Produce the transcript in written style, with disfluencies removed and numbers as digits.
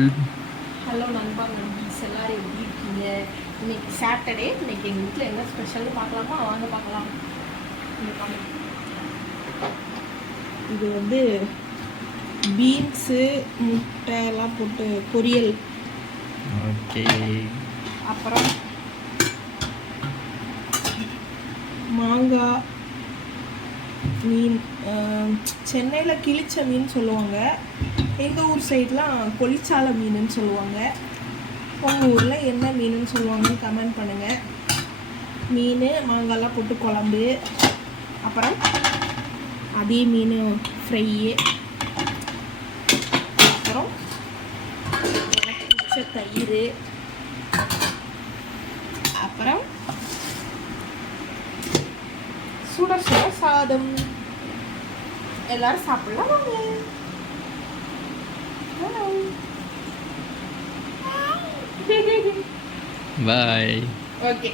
Hello நண்பா நண்பீஸ் எல்லாரும் எப்படி இருக்கீங்க? இன்னைக்கு சாட்டர்டே. இன்னைக்கு எங்கள் வீட்டில் என்ன ஸ்பெஷல்னு பார்க்கலாமா? வாங்க பார்க்கலாம். இது வந்து பீன்ஸு முட்டை எல்லாம் போட்டு பொரியல். ஓகே. அப்புறம் மாங்காய் மீன், சென்னையில் கிழிச்ச மீன் சொல்லுவாங்க, எங்கள் ஊர் சைட்லாம் கொளிச்சாலை மீனுன்னு சொல்லுவாங்க. உங்கள் ஊரில் என்ன மீனுன்னு சொல்லுவாங்கன்னு கமெண்ட் பண்ணுங்கள். மீன் மாங்காய்லாம் போட்டு குழம்பு, அப்புறம் அதே மீன் ஃப்ரையு, அப்புறம் எனக்கு பிடிச்ச தயிர், அப்புறம் சுட சுட சாதம். எல்லாரும் சாப்பிடலாம் வாங்க. பாய். ஓகே.